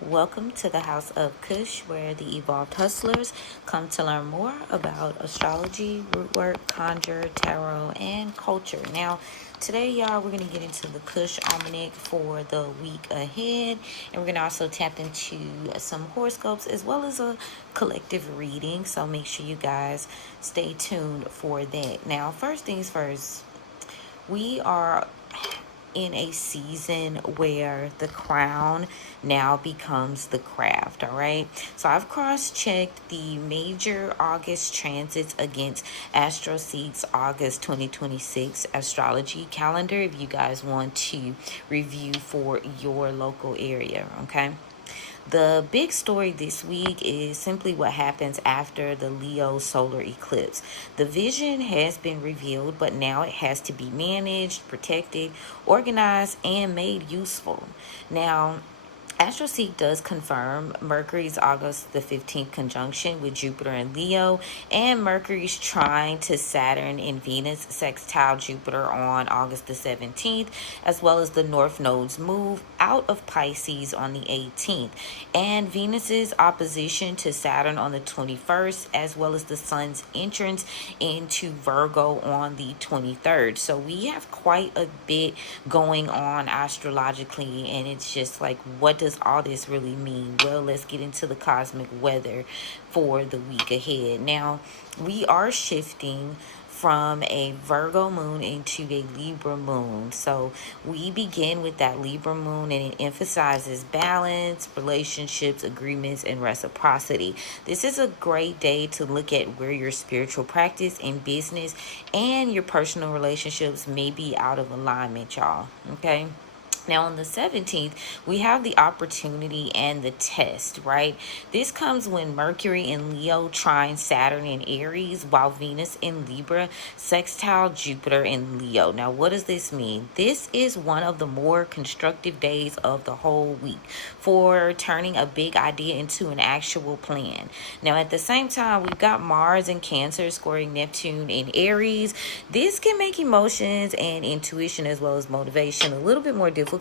Welcome to the House of Cush, where the evolved hustlers come to learn more about astrology, rootwork, conjure, tarot, and culture. Now, today, y'all, we're going to get into the Cush Almanac for the week ahead, and we're going to also tap into some horoscopes as well as a collective reading. So make sure you guys stay tuned for that. Now, first things first, we are in a season where the crown now becomes the craft. All right, so I've cross-checked the major August transits against AstroSeek's August 2026 astrology calendar if you guys want to review for your local area. Okay, the big story this week is simply what happens after the Leo Solar Eclipse. The vision has been revealed, but now it has to be managed, protected, organized, and made useful. Now, AstroSeek does confirm Mercury's August the 15th conjunction with Jupiter and Leo, and Mercury's trine to Saturn and Venus sextile Jupiter on August the 17th, as well as the North Node's move out of Pisces on the 18th, and Venus's opposition to Saturn on the 21st, as well as the Sun's entrance into Virgo on the 23rd. So we have quite a bit going on astrologically, and it's just like, what does all this really mean? Well, let's get into the cosmic weather for the week ahead. Now, we are shifting from a Virgo moon into a Libra moon. So we begin with that Libra moon, and it emphasizes balance, relationships, agreements, and reciprocity. This is a great day to look at where your spiritual practice and business and your personal relationships may be out of alignment, y'all. Okay. Now, on the 17th, we have the opportunity and the test, right? This comes when Mercury in Leo trines Saturn in Aries, while Venus in Libra sextile Jupiter in Leo. Now, what does this mean? This is one of the more constructive days of the whole week for turning a big idea into an actual plan. Now, at the same time, we've got Mars in Cancer squaring Neptune in Aries. This can make emotions and intuition as well as motivation a little bit more difficult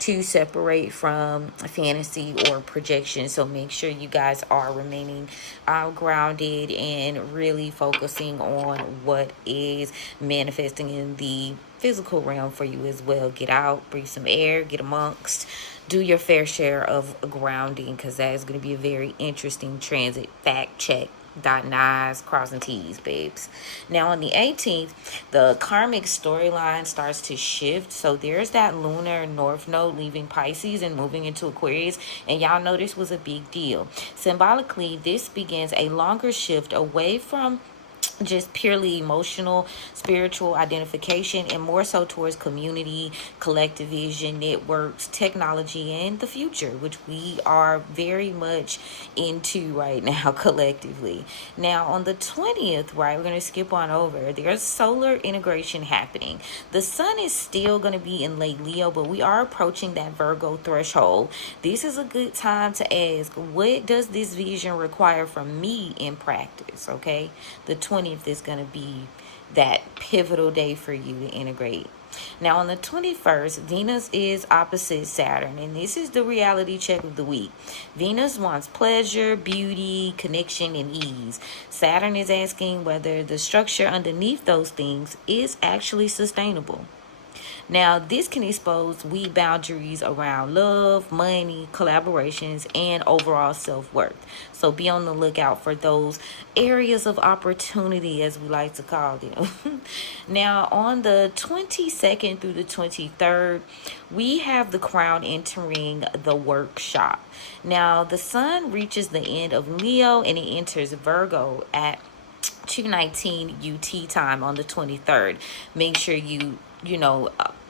to separate from fantasy or projection. So make sure you guys are remaining grounded and really focusing on what is manifesting in the physical realm for you as well. Get out, breathe some air, get amongst, do your fair share of grounding, because that is going to be a very interesting transit. Fact check, dotting I's, crossing T's, babes. Now, on the 18th, the karmic storyline starts to shift. So there's that lunar north node leaving Pisces and moving into Aquarius. And y'all know this was a big deal. Symbolically, this begins a longer shift away from just purely emotional, spiritual identification, and more so towards community, collective vision, networks, technology, and the future, which we are very much into right now collectively. Now, on the 20th, right, we're going to skip on over. There's solar integration happening. The sun is still going to be in late Leo, but we are approaching that Virgo threshold. This is a good time to ask, what does this vision require from me in practice? Okay, the 20th is going to be that pivotal day for you to integrate. Now, on the 21st, Venus is opposite Saturn, and this is the reality check of the week. Venus wants pleasure, beauty, connection, and ease. Saturn is asking whether the structure underneath those things is actually sustainable. Now, this can expose weak boundaries around love, money, collaborations, and overall self-worth. So be on the lookout for those areas of opportunity, as we like to call them. Now, on the 22nd through the 23rd, we have the crown entering the workshop. Now, the sun reaches the end of Leo and it enters Virgo at 2:19 UT time on the 23rd. Make sure you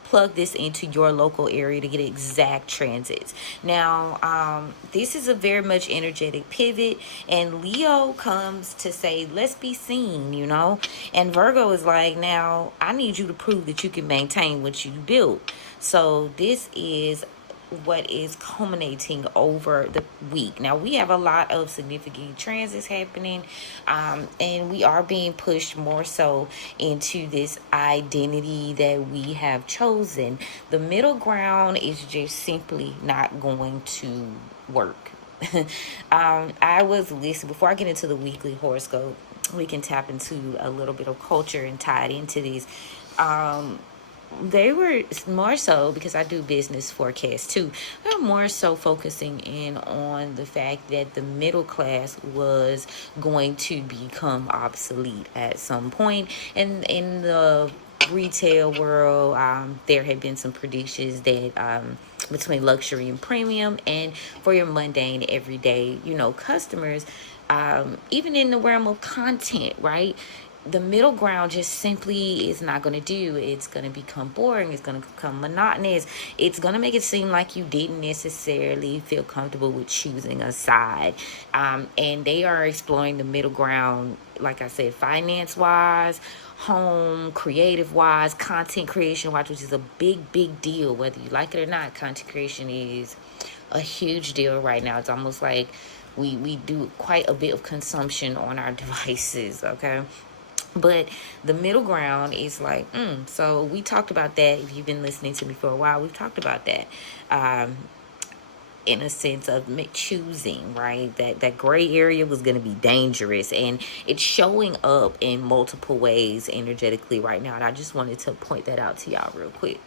plug this into your local area to get exact transits. Now, this is a very much energetic pivot, and Leo comes to say, let's be seen, and Virgo is like, now I need you to prove that you can maintain what you built. So this is what is culminating over the week. Now, we have a lot of significant transits happening, and we are being pushed more so into this identity that we have chosen. The middle ground is just simply not going to work. I was listening, before I get into the weekly horoscope, we can tap into a little bit of culture and tie it into these. They were more so, because I do business forecasts too, they're more so focusing in on the fact that the middle class was going to become obsolete at some point. And in the retail world, there had been some predictions that between luxury and premium, and for your mundane everyday, customers, even in the realm of content, right? The middle ground just simply is not going to do. It's going to become boring. It's going to become monotonous. It's going to make it seem like you didn't necessarily feel comfortable with choosing a side. And they are exploring the middle ground, like I said, finance wise, home, creative wise, content creation wise, which is a big deal. Whether you like it or not, content creation is a huge deal right now. It's almost like we do quite a bit of consumption on our devices, okay? But the middle ground is like, so we talked about that. If you've been listening to me for a while, we've talked about that. In a sense of choosing, right? That gray area was going to be dangerous, and it's showing up in multiple ways energetically right now. And I just wanted to point that out to y'all real quick.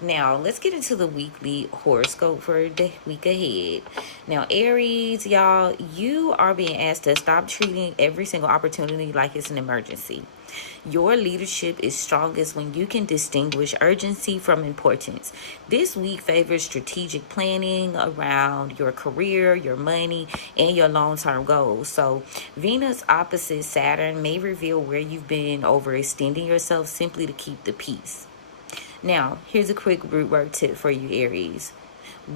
Now, let's get into the weekly horoscope for the week ahead. Now, Aries, y'all, you are being asked to stop treating every single opportunity like it's an emergency. Your leadership is strongest when you can distinguish urgency from importance. This week favors strategic planning around your career, your money, and your long-term goals. So Venus opposite Saturn may reveal where you've been overextending yourself simply to keep the peace. Now, here's a quick root work tip for you, Aries.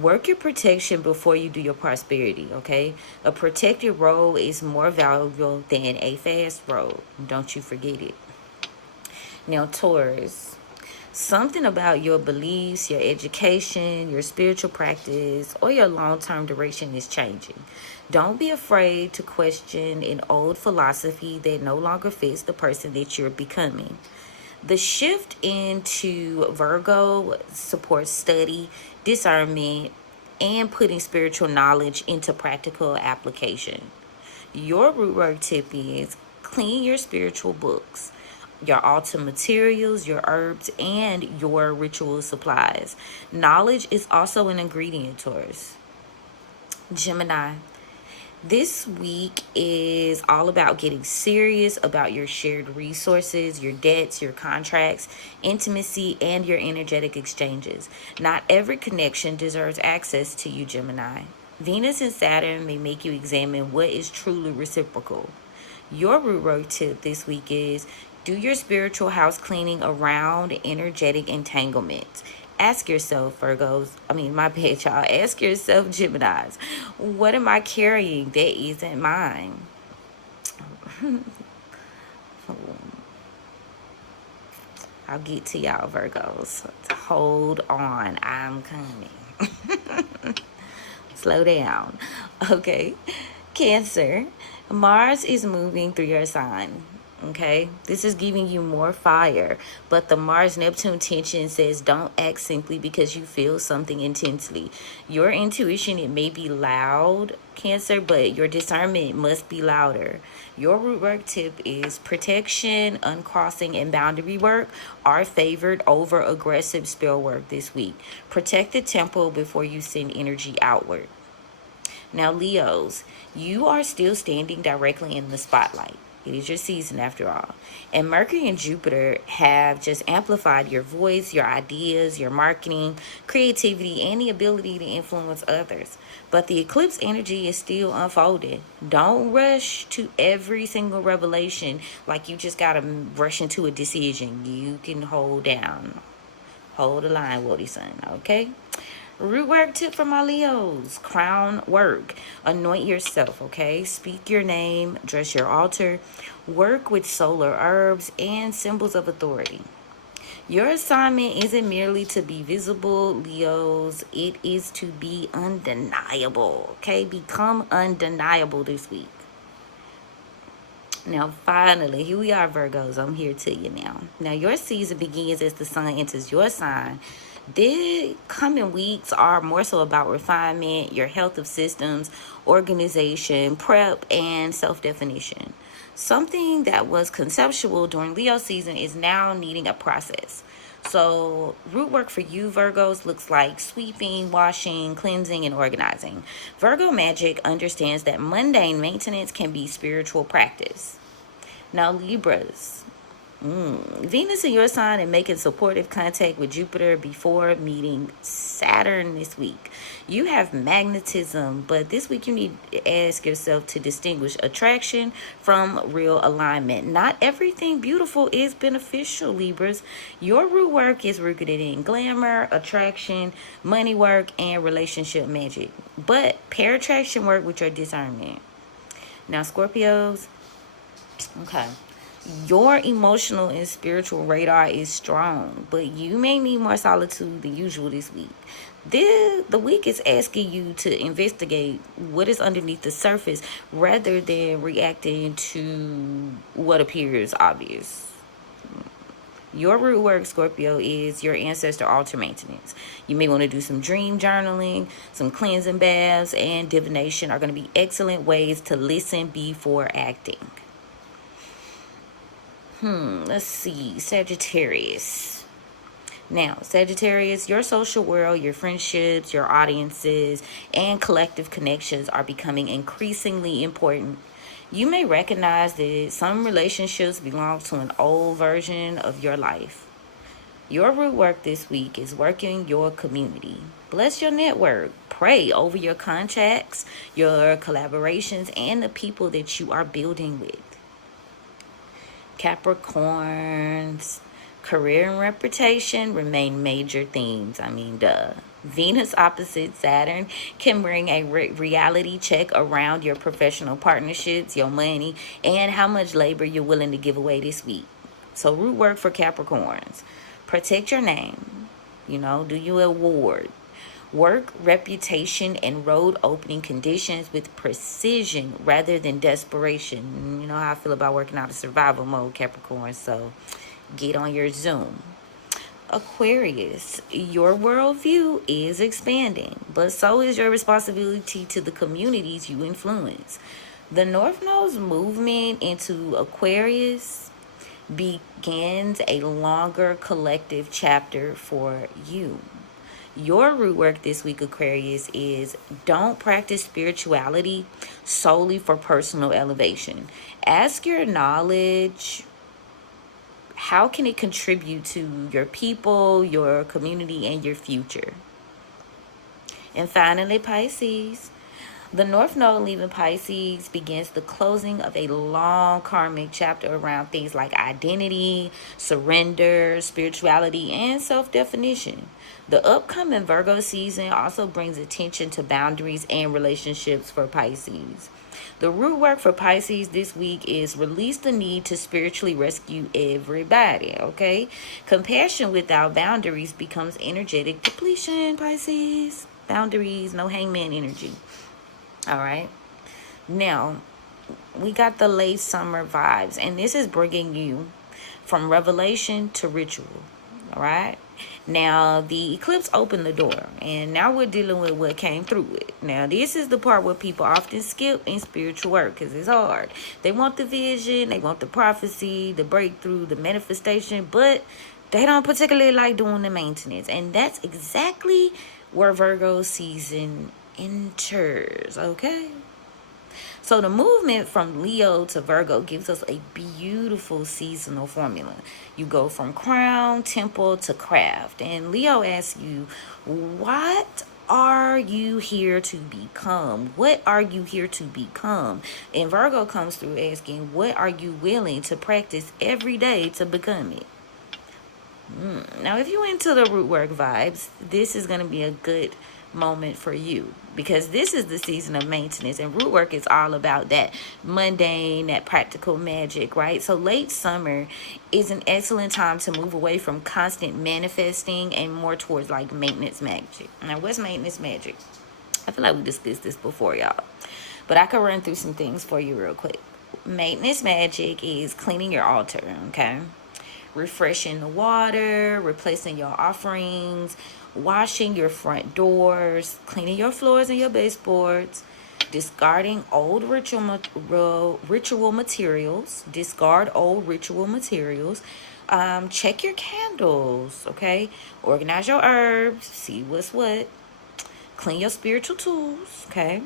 Work your protection before you do your prosperity, okay? A protected road is more valuable than a fast road. Don't you forget it. Now, Taurus, something about your beliefs, your education, your spiritual practice, or your long-term direction is changing. Don't be afraid to question an old philosophy that no longer fits the person that you're becoming. The shift into Virgo supports study, discernment, and putting spiritual knowledge into practical application. Your root work tip is clean your spiritual books, your altar materials, your herbs, and your ritual supplies. Knowledge is also an ingredient, Taurus. Gemini, this week is all about getting serious about your shared resources, your debts, your contracts, intimacy, and your energetic exchanges. Not every connection deserves access to you, Gemini. Venus and Saturn may make you examine what is truly reciprocal. Your root work tip this week is do your spiritual house cleaning around energetic entanglements. Ask yourself, Virgos, y'all. Ask yourself, Geminis, what am I carrying that isn't mine? I'll get to y'all, Virgos. Hold on, I'm coming. Slow down. Okay. Cancer, Mars is moving through your sign. Okay, this is giving you more fire, but the Mars-Neptune tension says don't act simply because you feel something intensely. Your intuition, it may be loud, Cancer, but your discernment must be louder. Your root work tip is protection, uncrossing, and boundary work are favored over aggressive spell work this week. Protect the temple before you send energy outward. Now, Leos, you are still standing directly in the spotlight. It is your season after all. And Mercury and Jupiter have just amplified your voice, your ideas, your marketing, creativity, and the ability to influence others. But the eclipse energy is still unfolding. Don't rush to every single revelation like you just got to rush into a decision. You can hold down. Hold the line, Woody son, okay? Root work tip for my Leos. Crown work. Anoint yourself, okay? Speak your name. Dress your altar. Work with solar herbs and symbols of authority. Your assignment isn't merely to be visible, Leos. It is to be undeniable. Okay? Become undeniable this week. Now, finally, here we are, Virgos. I'm here to you now. Now, your season begins as the sun enters your sign. The coming weeks are more so about refinement, your health of systems, organization, prep, and self-definition. Something that was conceptual during Leo season is now needing a process. So, root work for you, Virgos, looks like sweeping, washing, cleansing, and organizing. Virgo magic understands that mundane maintenance can be spiritual practice. Now, Libras. Venus in your sign and making supportive contact with Jupiter before meeting Saturn this week. You have magnetism, but this week you need to ask yourself to distinguish attraction from real alignment. Not everything beautiful is beneficial, Libras. Your root work is rooted in glamour, attraction, money work, and relationship magic. But pair attraction work with your discernment. Now, Scorpios. Okay. Your emotional and spiritual radar is strong, but you may need more solitude than usual this week. The week is asking you to investigate what is underneath the surface rather than reacting to what appears obvious. Your root work, Scorpio, is your ancestor altar maintenance. You may want to do some dream journaling, some cleansing baths, and divination are going to be excellent ways to listen before acting. Let's see. Sagittarius. Now, Sagittarius, your social world, your friendships, your audiences, and collective connections are becoming increasingly important. You may recognize that some relationships belong to an old version of your life. Your root work this week is working your community. Bless your network. Pray over your contacts, your collaborations, and the people that you are building with. Capricorns, career and reputation remain major themes. Venus opposite Saturn can bring a reality check around your professional partnerships, your money, and how much labor you're willing to give away this week. So root work for Capricorns. Protect your name. Do you award. Work, reputation, and road opening conditions with precision rather than desperation. You know how I feel about working out of survival mode, Capricorn, so get on your Zoom. Aquarius, your worldview is expanding, but so is your responsibility to the communities you influence. The North Node's movement into Aquarius begins a longer collective chapter for you. Your root work this week, Aquarius, is don't practice spirituality solely for personal elevation. Ask your knowledge, how can it contribute to your people, your community, and your future? And finally, Pisces. The North Node leaving Pisces begins the closing of a long karmic chapter around things like identity, surrender, spirituality, and self-definition. The upcoming Virgo season also brings attention to boundaries and relationships for Pisces. The root work for Pisces this week is release the need to spiritually rescue everybody, okay? Compassion without boundaries becomes energetic depletion, Pisces. Boundaries, no hangman energy. All right. Now, we got the late summer vibes, and this is bringing you from revelation to ritual. All right. Now, the eclipse opened the door, and now we're dealing with what came through it. Now, this is the part where people often skip in spiritual work because it's hard. They want the vision, they want the prophecy, the breakthrough, the manifestation, but they don't particularly like doing the maintenance. And that's exactly where Virgo season enters, okay? So the movement from Leo to Virgo gives us a beautiful seasonal formula. You go from crown, temple to craft. And Leo asks you, what are you here to become? What are you here to become? And Virgo comes through asking, what are you willing to practice every day to become it? Now, if you're into the root work vibes, this is going to be a good moment for you, because this is the season of maintenance, and root work is all about that mundane, that practical magic, right? So late summer is an excellent time to move away from constant manifesting and more towards like maintenance magic. Now, what's maintenance magic? I feel like we discussed this before, y'all, but I could run through some things for you real quick. Maintenance magic is cleaning your altar, okay? Refreshing the water, replacing your offerings, washing your front doors, cleaning your floors and your baseboards, discarding old ritual materials, discard old ritual materials, check your candles, okay? Organize your herbs, see what's what. Clean your spiritual tools, okay?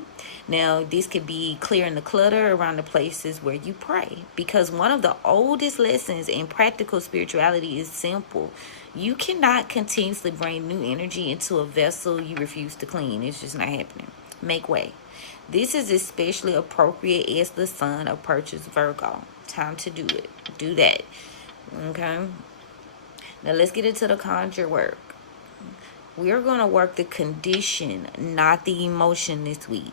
Now, this could be clearing the clutter around the places where you pray, because one of the oldest lessons in practical spirituality is simple. You cannot continuously bring new energy into a vessel you refuse to clean. It's just not happening. Make way. This is especially appropriate as the sun approaches Virgo. Time to do it. Do that, okay? Now, let's get into the conjure work. We're going to work the condition, not the emotion this week.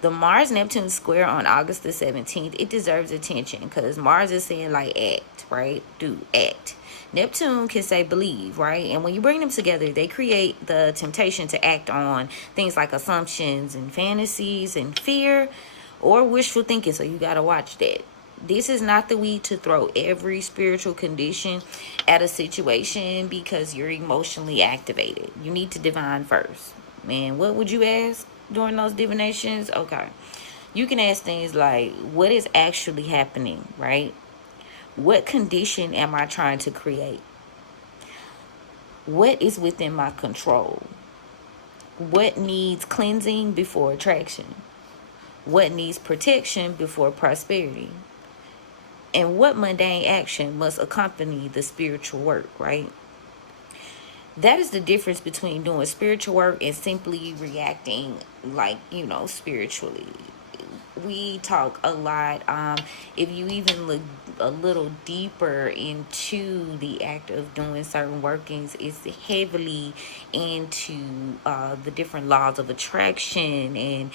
The Mars-Neptune square on August the 17th, it deserves attention because Mars is saying, like, act, right? Do, act. Neptune can say believe, right? And when you bring them together, they create the temptation to act on things like assumptions and fantasies and fear or wishful thinking, so you got to watch that. This is not the week to throw every spiritual condition at a situation because you're emotionally activated. You need to divine first. Man, what would you ask during those divinations? Okay. You can ask things like, what is actually happening, right? What condition am I trying to create? What is within my control? What needs cleansing before attraction? What needs protection before prosperity? And what mundane action must accompany the spiritual work, right? That is the difference between doing spiritual work and simply reacting, like, spiritually. We talk a lot. If you even look a little deeper into the act of doing certain workings, it's heavily into the different laws of attraction and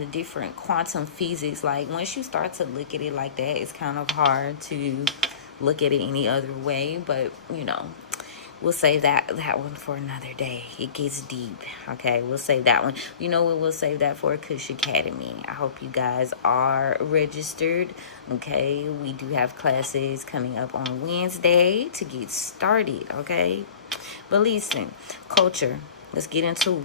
the different quantum physics. Like, once you start to look at it like that, it's kind of hard to look at it any other way. But we'll save that one for another day. It gets deep. Okay, we'll save that one. We'll save that for Cush Academy. I hope you guys are registered. Okay, we do have classes coming up on Wednesday to get started. Okay, but listen, culture. Let's get into.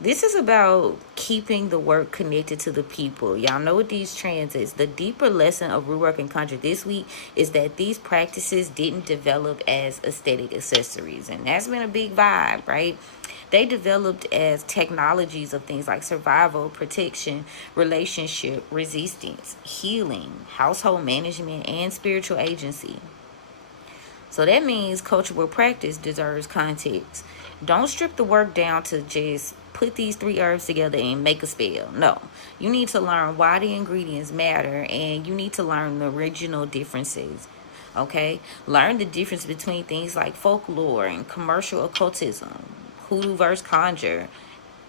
This is about keeping the work connected to the people. Y'all know what these trends is. The deeper lesson of Rootwork and Conjure this week is that these practices didn't develop as aesthetic accessories. And that's been a big vibe, right? They developed as technologies of things like survival, protection, relationship, resistance, healing, household management, and spiritual agency. So that means cultural practice deserves context. Don't strip the work down to just put these 3 herbs together and make a spell. No, you need to learn why the ingredients matter, and you need to learn the regional differences. Okay, learn the difference between things like folklore and commercial occultism, hoodoo versus conjure,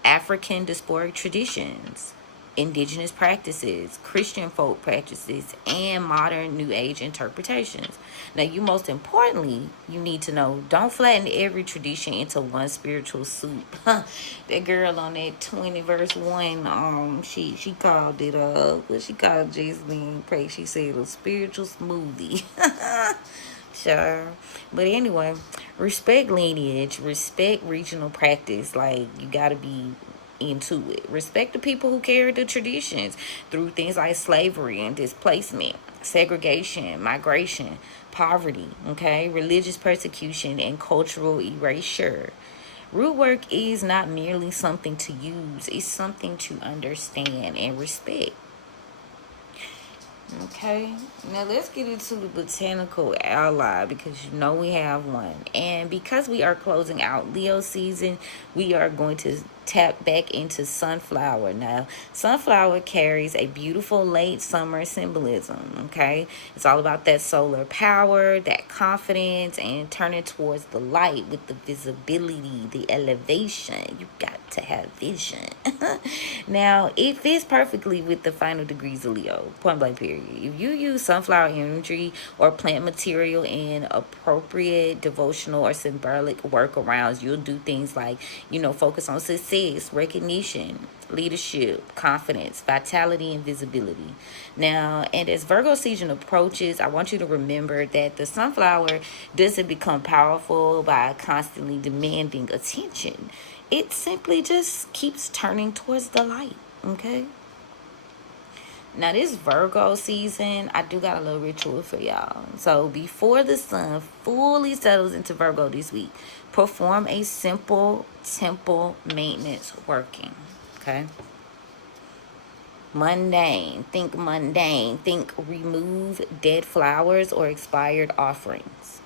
African diasporic traditions, indigenous practices, Christian folk practices, and modern New Age interpretations. Now, you need to know, don't flatten every tradition into one spiritual soup. That girl on that 20 verse 1, she called it, what she called Jasmine Pray, she said a spiritual smoothie. Sure. But anyway, respect lineage, respect regional practice. Like, you gotta be into it. Respect the people who carry the traditions through things like slavery and displacement, segregation, migration, poverty, okay, religious persecution, and cultural erasure. Root work is not merely something to use, it's something to understand and respect. Okay, now let's get into the botanical ally, because we have one. And because we are closing out Leo season, we are going to tap back into sunflower. Now, sunflower carries a beautiful late summer symbolism, okay? It's all about that solar power, that confidence, and turning towards the light with the visibility, the elevation. You got to have vision. Now, it fits perfectly with the final degrees of Leo, point blank period. If you use sunflower energy or plant material in appropriate devotional or symbolic workarounds, you'll do things like, focus on success, recognition, leadership, confidence, vitality, and visibility. Now, and as Virgo season approaches, I want you to remember that the sunflower doesn't become powerful by constantly demanding attention. It simply just keeps turning towards the light, okay? Now, this Virgo season, I do got a little ritual for y'all. So, before the sun fully settles into Virgo this week, perform a simple temple maintenance working, okay? Mundane. Think remove dead flowers or expired offerings.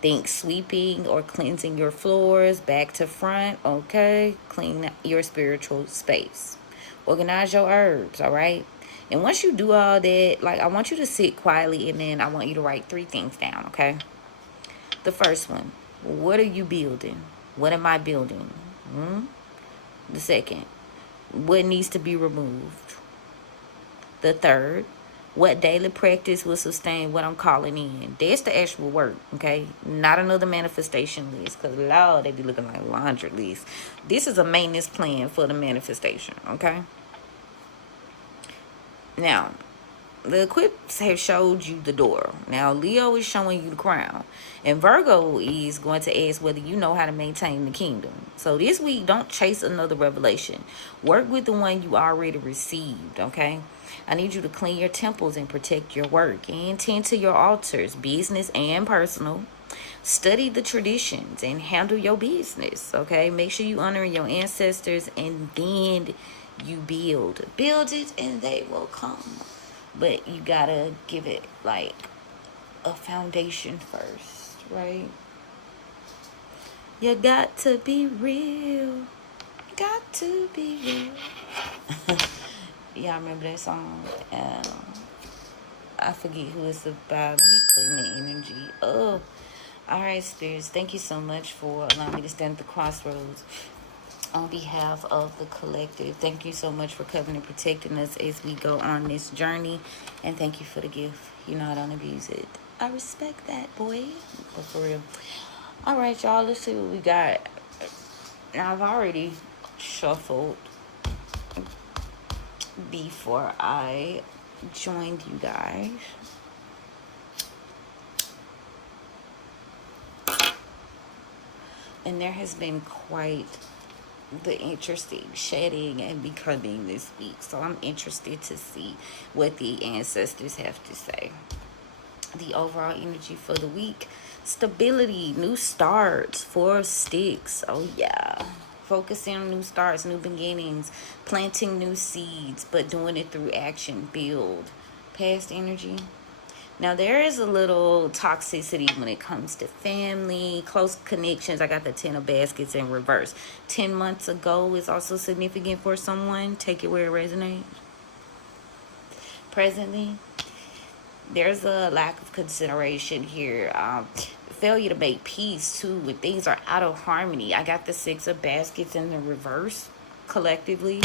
Think sweeping or cleansing your floors back to front, okay? Clean your spiritual space. Organize your herbs, all right? And once you do all that, I want you to sit quietly, and then I want you to write 3 things down, okay? The first one, what are you building? What am I building? The second, what needs to be removed? The third, what daily practice will sustain what I'm calling in? That's the actual work, okay? Not another manifestation list, because, Lord, they be looking like laundry list. This is a maintenance plan for the manifestation, okay? Now, the eclipse has showed you the door. Now, Leo is showing you the crown. And Virgo is going to ask whether you know how to maintain the kingdom. So this week, don't chase another revelation. Work with the one you already received, okay? I need you to clean your temples and protect your work. And tend to your altars, business and personal. Study the traditions and handle your business, okay? Make sure you honor your ancestors, and then you build. Build it and they will come. But you gotta give it a foundation first, right? You got to be real. Got to be real. Y'all remember that song? I forget who it's about. Let me clean the energy. Oh, all right, spirits. Thank you so much for allowing me to stand at the crossroads on behalf of the collective. Thank you so much for covering and protecting us as we go on this journey. And thank you for the gift. I don't abuse it. I respect that, boy. But for real. All right, y'all. Let's see what we got. Now, I've already shuffled before I joined you guys. And there has been quite the interesting shedding and becoming this week. So I'm interested to see what the ancestors have to say. The overall energy for the week: stability, new starts, 4 of sticks. Oh yeah. Focusing on new starts, new beginnings, planting new seeds, but doing it through action. Build. Past energy. Now, there is a little toxicity when it comes to family, close connections. I got the 10 of baskets in reverse. 10 months ago is also significant for someone. Take it where it resonates. Presently, there's a lack of consideration here. Failure to make peace, too, when things are out of harmony. I got the 6 of baskets in the reverse collectively.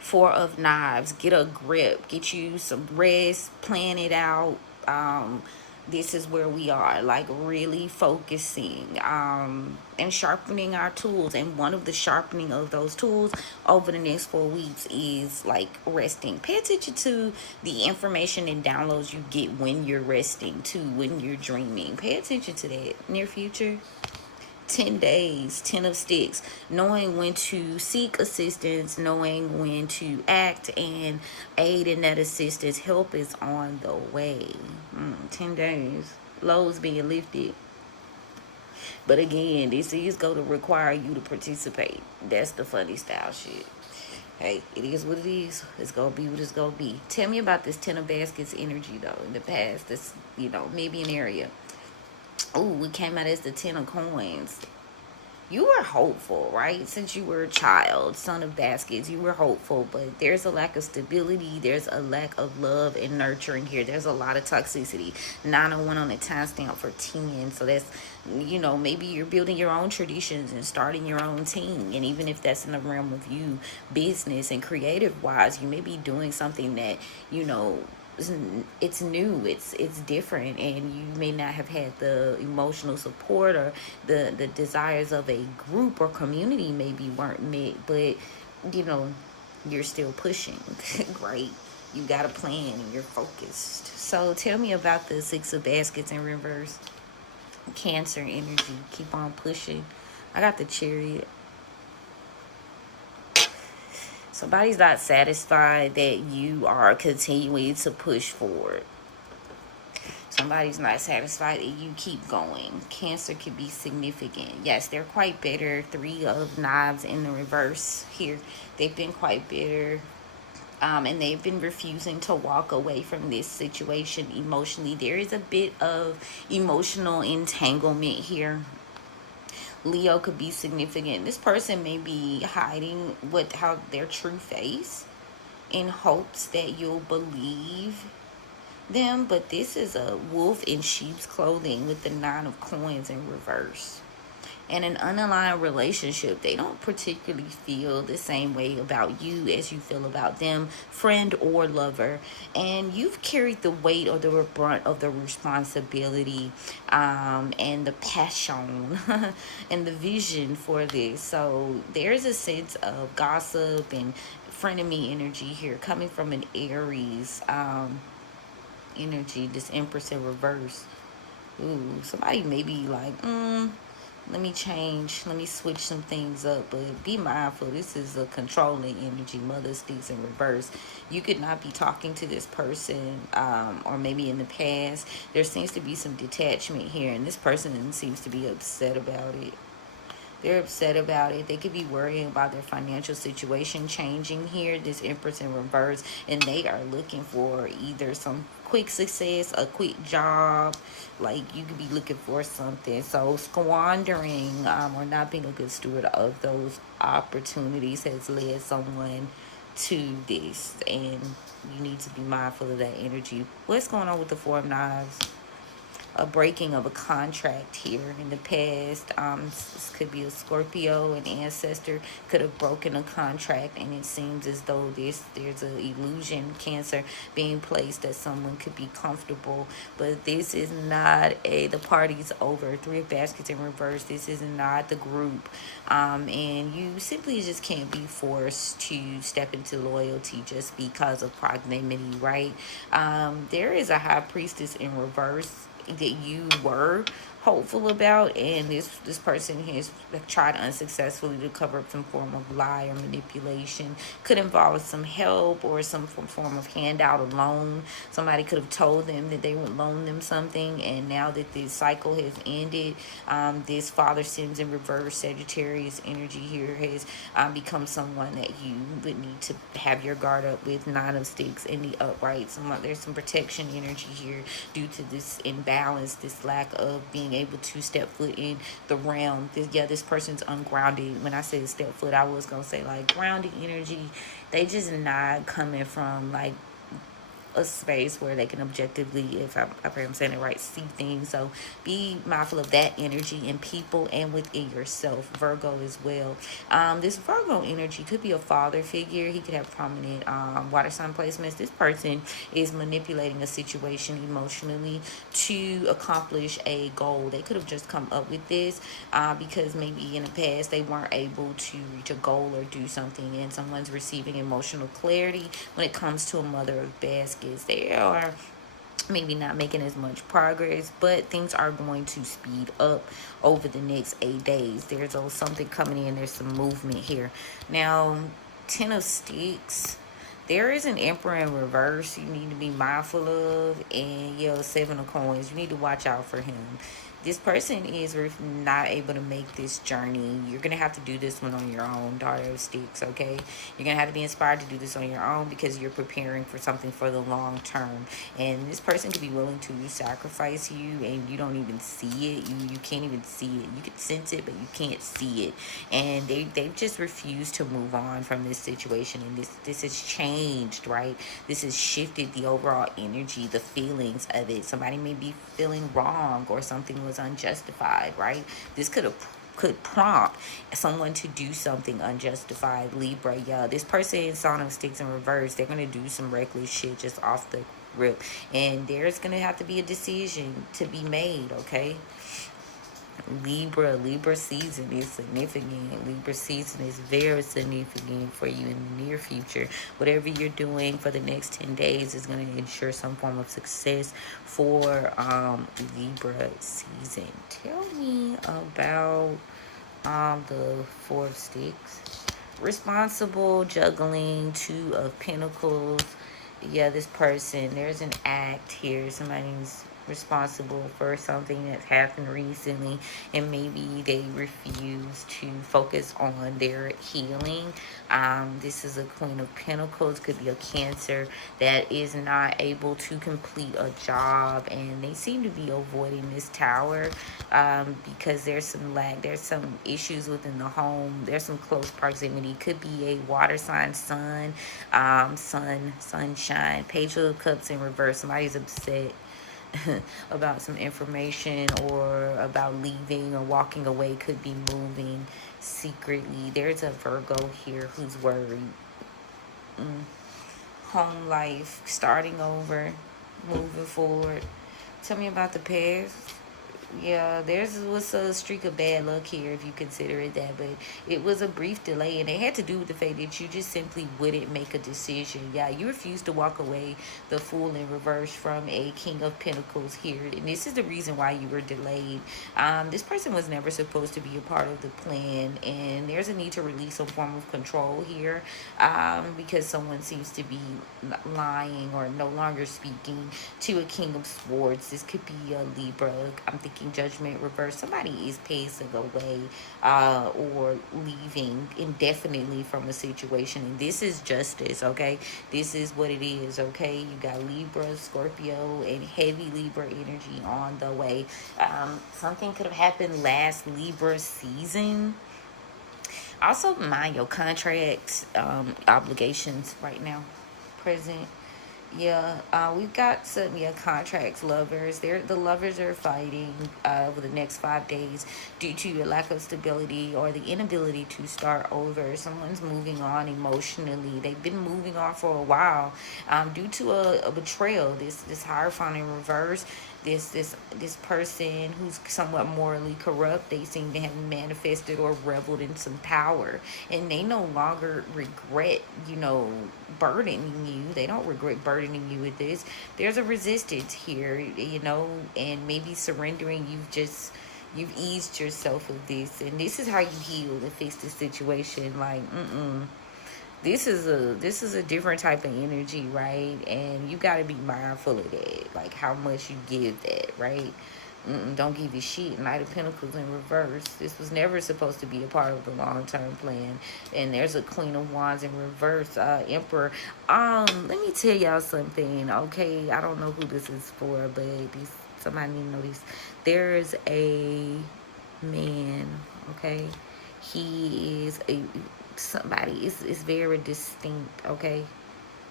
4 of knives. Get a grip. Get you some rest. Plan it out. This is where we are. Really focusing. And sharpening our tools. And one of the sharpening of those tools over the next 4 weeks is resting. Pay attention to the information and downloads you get when you're resting too. When you're dreaming. Pay attention to that. Near future. 10 days, 10 of sticks, knowing when to seek assistance, knowing when to act and aid in that assistance. Help is on the way. 10 days, loads being lifted. But again, this is going to require you to participate. That's the funny style shit. Hey, it is what it is. It's going to be what it's going to be. Tell me about this 10 of baskets energy, though, in the past. This, maybe an area. Oh, we came out as the 10 of coins. you were hopeful, right? Since you were a child, son of baskets, you were hopeful, but there's a lack of stability. There's a lack of love and nurturing here. There's a lot of toxicity. 901 on the timestamp for 10. So that's, you know, maybe you're building your own traditions and starting your own team. And even if that's in the realm of you, business and creative wise, you may be doing something that, you know, it's new, it's different, and you may not have had the emotional support or the desires of a group or community maybe weren't met, but you know, you're still pushing. Great, you got a plan and you're focused. So tell me about the Six of Baskets in reverse. Cancer energy, keep on pushing. I got the Chariot. Somebody's not satisfied that you are continuing to push forward. Somebody's not satisfied that you keep going. Cancer can be significant. Yes, they're quite bitter. 3 of Knives in the reverse here. They've been quite bitter. And they've been refusing to walk away from this situation emotionally. There is a bit of emotional entanglement here. Leo could be significant. This person may be hiding how their true face in hopes that you'll believe them, but this is a wolf in sheep's clothing with the 9 of coins in reverse. And an unaligned relationship, they don't particularly feel the same way about you as you feel about them, friend or lover. And you've carried the weight or the brunt of the responsibility and the passion and the vision for this. So there's a sense of gossip and frenemy energy here coming from an Aries energy, this Empress in reverse. Ooh, somebody may be like, let me change, let me switch some things up, but be mindful, this is a controlling energy. Mother Sticks in reverse. You could not be talking to this person, or maybe in the past there seems to be some detachment here, and this person seems to be upset about it. They're upset about it. They could be worrying about their financial situation changing here, this Empress in reverse, and they are looking for either some quick success, a quick job. Like, you could be looking for something. So squandering or not being a good steward of those opportunities has led someone to this, and you need to be mindful of that energy. What's going on with the 4 of Knives? A breaking of a contract here in the past. This could be a Scorpio, an ancestor could have broken a contract, and it seems as though there's an illusion, Cancer, being placed that someone could be comfortable, but this is not the party's over. 3 of Baskets in reverse. This is not the group, and you simply just can't be forced to step into loyalty just because of proximity, right? There is a High Priestess in reverse that you were hopeful about, and this person has tried unsuccessfully to cover up some form of lie or manipulation. Could involve some help or some form of handout or loan. Somebody could have told them that they would loan them something, and now that this cycle has ended, this Father Sims in reverse, Sagittarius energy here has become someone that you would need to have your guard up with. 9 of Sticks in the upright. There's some protection energy here due to this imbalance, this lack of being able to step foot in the realm. This person's ungrounded. When I say step foot, I was gonna say like grounded energy. They just not coming from like a space where they can objectively, if I'm saying it right, see things. So be mindful of that energy in people and within yourself. Virgo as well. This Virgo energy could be a father figure. He could have prominent water sign placements. This person is manipulating a situation emotionally to accomplish a goal. They could have just come up with this because maybe in the past they weren't able to reach a goal or do something, and someone's receiving emotional clarity when it comes to a Mother of Baskets. They are maybe not making as much progress, but things are going to speed up over the next 8 days. There's something coming in. There's some movement here. Now, 10 of Sticks. There is an Emperor in reverse you need to be mindful of, and 7 of Coins. You need to watch out for him. this person is not able to make this journey. You're gonna have to do this one on your own, Daughter of Sticks. Okay, you're gonna have to be inspired to do this on your own because you're preparing for something for the long term. And this person could be willing to sacrifice you, and you don't even see it. You can't even see it. You can sense it, but you can't see it. And they've just refused to move on from this situation. And this has changed, right? This has shifted the overall energy, the feelings of it. Somebody may be feeling wrong, or something was unjustified, right? This could prompt someone to do something unjustified. Libra, yeah, this person, Son of Sticks in reverse, they're gonna do some reckless shit just off the rip, and there's gonna have to be a decision to be made. Okay, Libra season is significant. Libra season is very significant for you in the near future. Whatever you're doing for the next 10 days is going to ensure some form of success for Libra season. Tell me about the Four of Sticks. Responsible, juggling, Two of Pentacles. Yeah, this person, there's an act here. Somebody's responsible for something that's happened recently, and maybe they refuse to focus on their healing. This is a Queen of Pentacles, could be a Cancer that is not able to complete a job, and they seem to be avoiding this Tower because there's some lack, there's some issues within the home, there's some close proximity. Could be a water sign, sunshine. Page of Cups in reverse. Somebody's upset about some information, or about leaving or walking away. Could be moving secretly. There's a Virgo here who's worried. Home life, starting over, moving forward. Tell me about the past. Yeah, there's was a streak of bad luck here, if you consider it that, but it was a brief delay, and it had to do with the fact that you just simply wouldn't make a decision. Yeah, you refused to walk away, the Fool in reverse, from a King of Pentacles here, and this is the reason why you were delayed. This person was never supposed to be a part of the plan, and there's a need to release some form of control here, because someone seems to be lying or no longer speaking to a King of Swords. This could be a Libra. I'm thinking Judgment reverse. Somebody is pacing away or leaving indefinitely from a situation, and this is justice. Okay, this is what it is. Okay, you got Libra, Scorpio, and heavy Libra energy on the way. Something could have happened last Libra season. Also mind your contracts, obligations right now, present. Yeah, we've got some, yeah, contracts, lovers. The lovers are fighting over the next 5 days due to your lack of stability or the inability to start over. Someone's moving on emotionally. They've been moving on for a while due to a betrayal. This Hierophant in reverse. This person who's somewhat morally corrupt, they seem to have manifested or reveled in some power, and they no longer regret, burdening you. They don't regret burdening you with this. There's a resistance here, and maybe surrendering. You've eased yourself of this, and this is how you heal and fix the situation. Like, this is a different type of energy, right? And you got to be mindful of that, like how much you give that, right? Don't give you shit. Knight of Pentacles in reverse. This was never supposed to be a part of the long-term plan. And there's a Queen of Wands in reverse, Emperor. Let me tell y'all something, okay? I don't know who this is for, but somebody need to know this. There's a man, okay? He is somebody is very distinct, okay?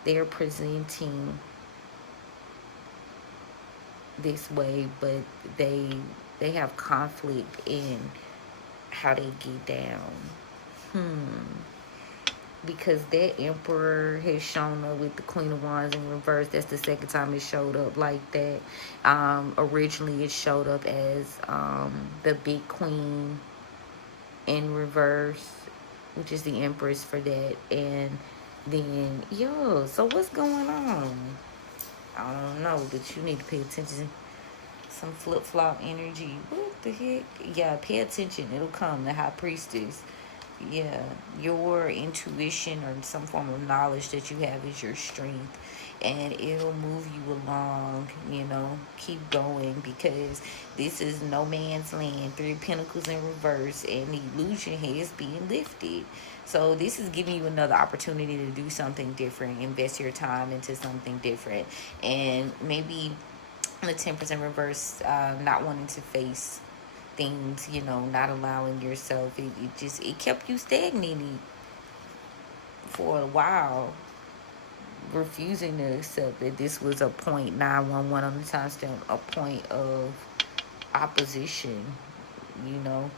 They're presenting this way, but they have conflict in how they get down. Because that Emperor has shown up with the Queen of Wands in reverse. That's the second time it showed up like that. Originally it showed up as the Big Queen in reverse, which is the Empress for that. And then, so what's going on? I don't know, but you need to pay attention. Some flip-flop energy. What the heck? Yeah, pay attention. It'll come. The High Priestess. Yeah, your intuition or some form of knowledge that you have is your strength, and it'll move you along. Keep going, because this is no man's land. Three of Pentacles in reverse, and the illusion is being lifted. So this is giving you another opportunity to do something different, invest your time into something different, and maybe the Temperance in reverse, not wanting to face things, not allowing yourself. It kept you stagnated for a while, refusing to accept that this was a point 911 on the timestamp, a point of opposition.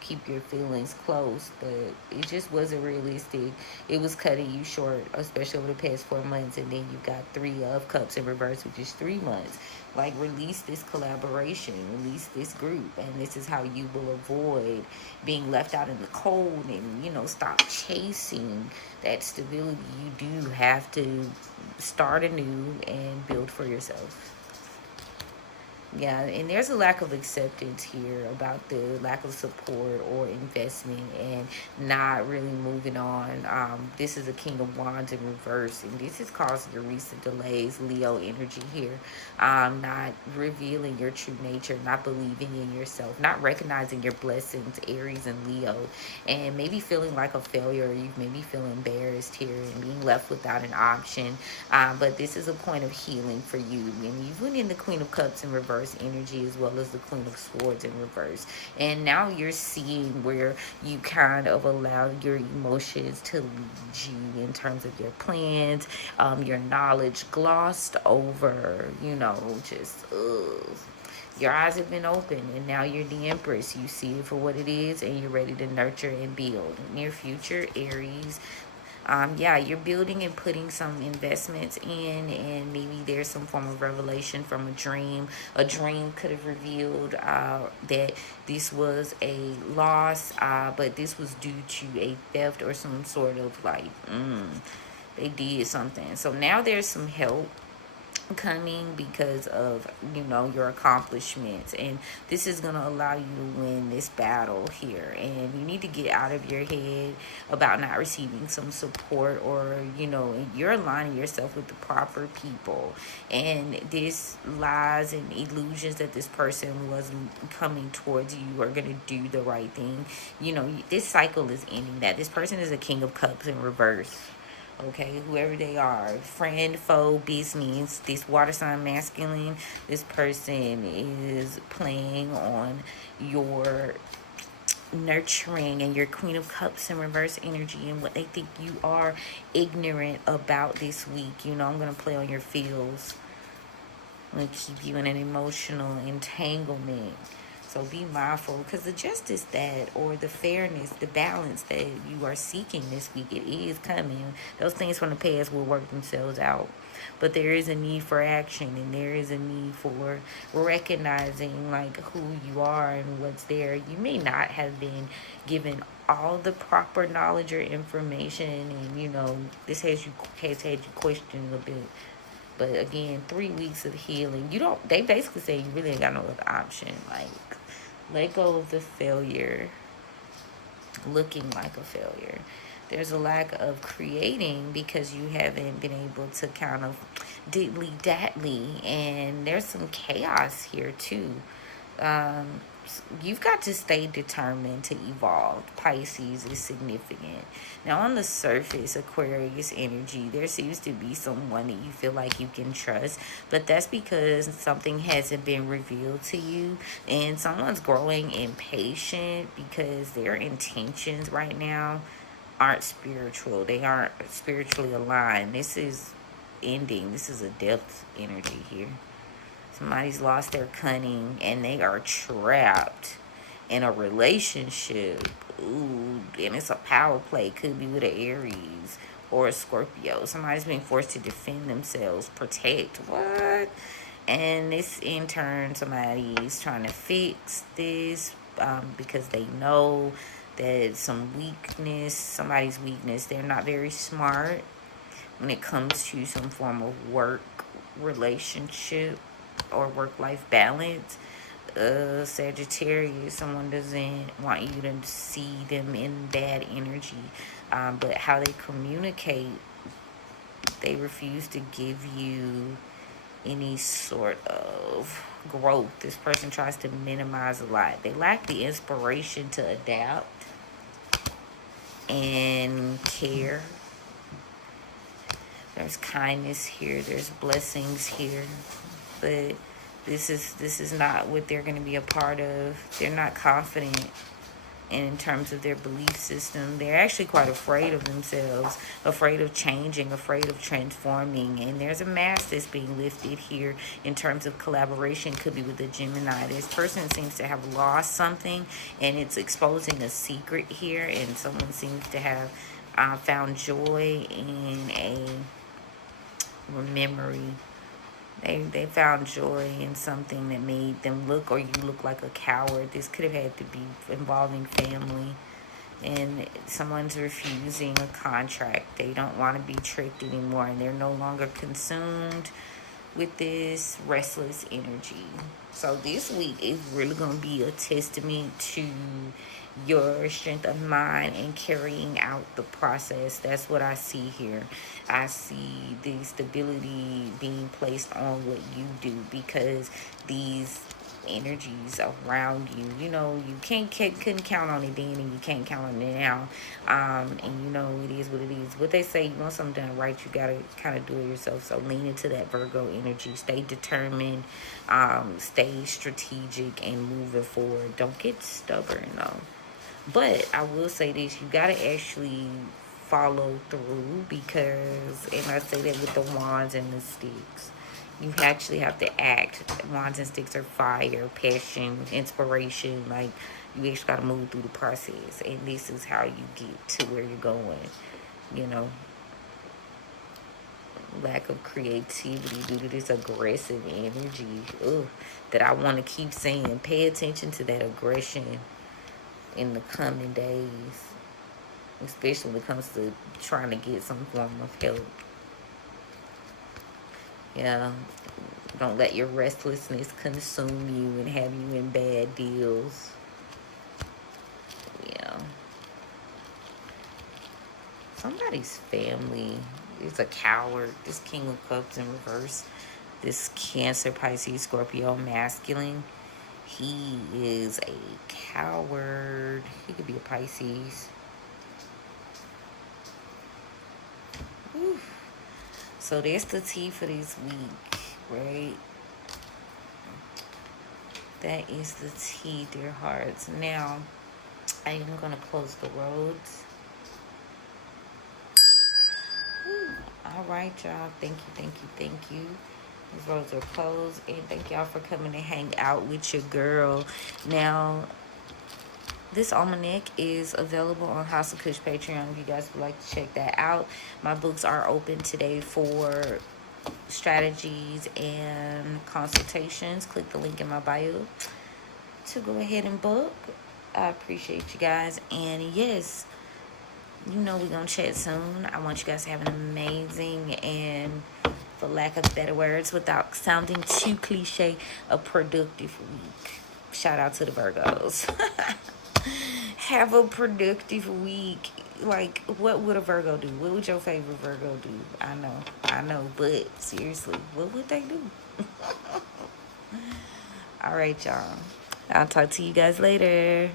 Keep your feelings close, but it just wasn't realistic. It was cutting you short, especially over the past 4 months, and then you got 3 of Cups in reverse, which is 3 months. Like, release this collaboration, release this group, and this is how you will avoid being left out in the cold, and stop chasing that stability. You do have to start anew and build for yourself. Yeah, and there's a lack of acceptance here about the lack of support or investment, and not really moving on. This is a King of Wands in reverse, and this is causing your recent delays, Leo energy here. Not revealing your true nature, not believing in yourself, not recognizing your blessings, Aries and Leo, and maybe feeling like a failure. You maybe feel embarrassed here and being left without an option. But this is a point of healing for you, and you went in the Queen of Cups in reverse energy, as well as the Queen of Swords in reverse, and now you're seeing where you kind of allow your emotions to lead you in terms of your plans, your knowledge glossed over, just your eyes have been open, and now you're the Empress. You see it for what it is, and you're ready to nurture and build. Near future, Aries. Yeah, you're building and putting some investments in, and maybe there's some form of revelation from a dream. A dream could have revealed that this was a loss, but this was due to a theft or some sort of they did something. So now there's some help coming because of your accomplishments, and this is going to allow you to win this battle here. And you need to get out of your head about not receiving some support, or you're aligning yourself with the proper people, and this lies and illusions that this person was coming towards you are going to do the right thing. This cycle is ending. That this person is a King of Cups in reverse. Okay, whoever they are, friend, foe, business, this water sign masculine, this person is playing on your nurturing and your Queen of Cups in reverse energy, and what they think you are ignorant about this week. I'm going to play on your feels. I'm going to keep you in an emotional entanglement. So be mindful, because the justice or the fairness, the balance that you are seeking this week, it is coming. Those things from the past will work themselves out. But there is a need for action, and there is a need for recognizing who you are and what's there. You may not have been given all the proper knowledge or information, and this has had you questioning a bit. But again, 3 weeks of healing. They basically say you really ain't got no other option. Let go of the failure, looking like a failure. There's a lack of creating because you haven't been able to kind of diddly-daddly, and there's some chaos here too. You've got to stay determined to evolve. Pisces is significant. Now, on the surface, Aquarius energy, there seems to be someone that you feel like you can trust, but that's because something hasn't been revealed to you, and someone's growing impatient because their intentions right now aren't spiritual. They aren't spiritually aligned. This is ending. This is a depth energy here. Somebody's lost their cunning, and they are trapped in a relationship. Ooh, and it's a power play. Could be with an Aries or a Scorpio. Somebody's being forced to defend themselves, protect. What? And this, in turn, somebody's trying to fix this because they know that somebody's weakness. They're not very smart when it comes to some form of work relationship or work-life balance. Sagittarius, someone doesn't want you to see them in bad energy, but how they communicate, they refuse to give you any sort of growth. This person tries to minimize a lot. They lack the inspiration to adapt and care. There's kindness here, there's blessings here, but this is not what they're going to be a part of. They're not confident in terms of their belief system. They're actually quite afraid of themselves, afraid of changing, afraid of transforming. And there's a mask that's being lifted here in terms of collaboration. Could be with a Gemini. This person seems to have lost something, and it's exposing a secret here. And someone seems to have found joy in a memory. They found joy in something that made them look, or you look like a coward. This could have had to be involving family. And someone's refusing a contract. They don't want to be tricked anymore, and they're no longer consumed with this restless energy. So this week is really going to be a testament to your strength of mind and carrying out the process. That's what I see here. I see the stability being placed on what you do, because these energies around you, you know, you couldn't count on it then, and you can't count on it now. And you know, it is what it is. What they say, you want something done right, you gotta kind of do it yourself. So lean into that Virgo energy. Stay determined, stay strategic, and moving forward. Don't get stubborn though. But I will say this, you gotta actually follow through, because, and I say that with the wands and the sticks, you actually have to act. Wands and sticks are fire, passion, inspiration. Like, you actually gotta move through the process, and this is how you get to where you're going. You know, lack of creativity due to this aggressive energy. That I want to keep saying. Pay attention to that aggression in the coming days, especially when it comes to trying to get some form of help. Yeah, don't let your restlessness consume you and have you in bad deals. Yeah, somebody's family is a coward. This King of Cups in reverse, this Cancer, Pisces, Scorpio masculine, he is a coward. He could be a Pisces. Whew. So that's the tea for this week, right? That is the tea, dear hearts. Now, I am going to close the roads. All right, y'all. Thank you, thank you, thank you. These roads are closed, and thank y'all for coming to hang out with your girl. Now, this almanac is available on House of Cush Patreon if you guys would like to check that out. My books are open today for strategies and consultations. Click the link in my bio to go ahead and book. I appreciate you guys, and yes, you know we're gonna chat soon. I want you guys to have an amazing, and for lack of better words, without sounding too cliche, a productive week. Shout out to the Virgos. Have a productive week. Like, what would a Virgo do? What would your favorite Virgo do? I know, but seriously, what would they do? All right, y'all. I'll talk to you guys later.